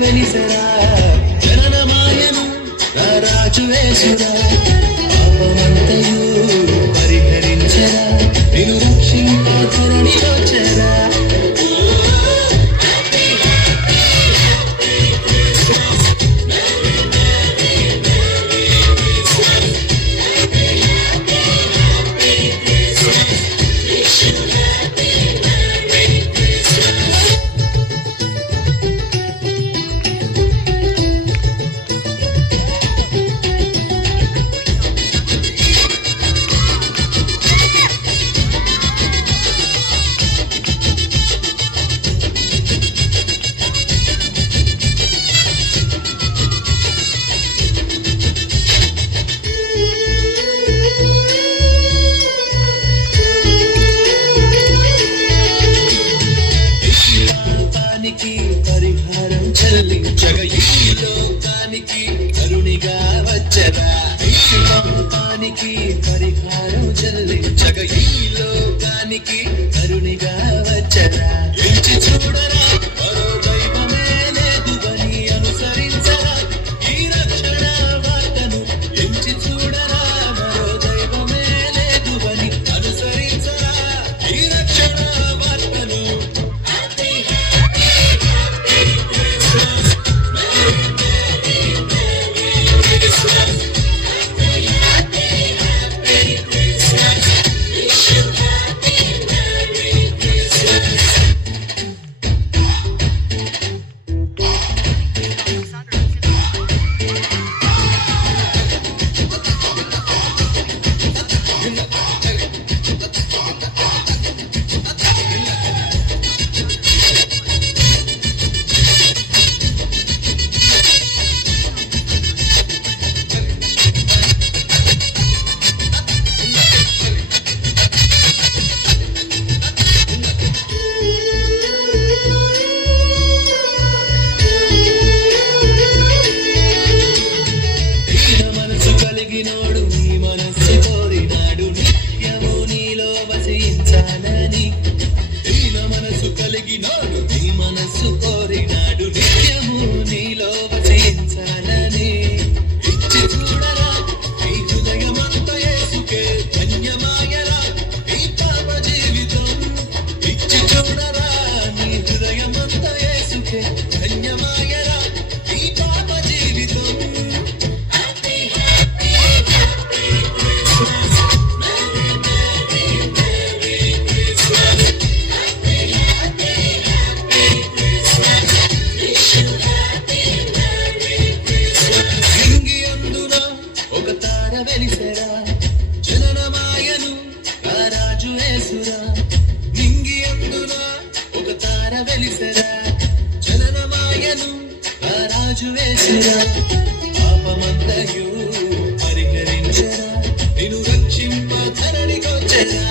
వెలిసరా జననమాయను రాజు వేసురా పాపమంతయు పరిహరించరా నిన్ను రక్షింప ధరణిలో చేరా పరిహారం చెల్లించగా ఈ లోకానికి కరుణిగా వచ్చరా ఈ లోకానికి పరిహారం చెల్లించగా ఈ లోకానికి కరుణిగా వచ్చరా ఎంచి చూడరా మరో దైవమే లేదువని అనుసరించరా ఈ రక్షణ వార్తను ఎంచి చూడరా మరో దైవమే లేదువని అనుసరించరా ఈ రక్షణ వార్తను కలిగినోడు నీ మనస్సు కోరినాడు నిత్యము నీలో వసించాలని దీన మనసు కలిగినోడు నీ మనస్సు కోరినాడు నిత్యము నీలో వసించాలని ఇచ్చి చూడరా నీ హృదయమంత యేసుకే ధన్యమాయరా ఈ పాప జీవితం ఇచ్చి చూడరా నీ హృదయమంత యేసుకే ధన్యమాయరా ఈ పాప జీవితం వెలిసరా జననమాయను రాజు యేసురా నింగి అందున ఒక తార వెలిసరా జననమాయను రాజు యేసురా పాపమంతయు పరిహరించరా నిన్ను రక్షింప ధరణికొచ్చరా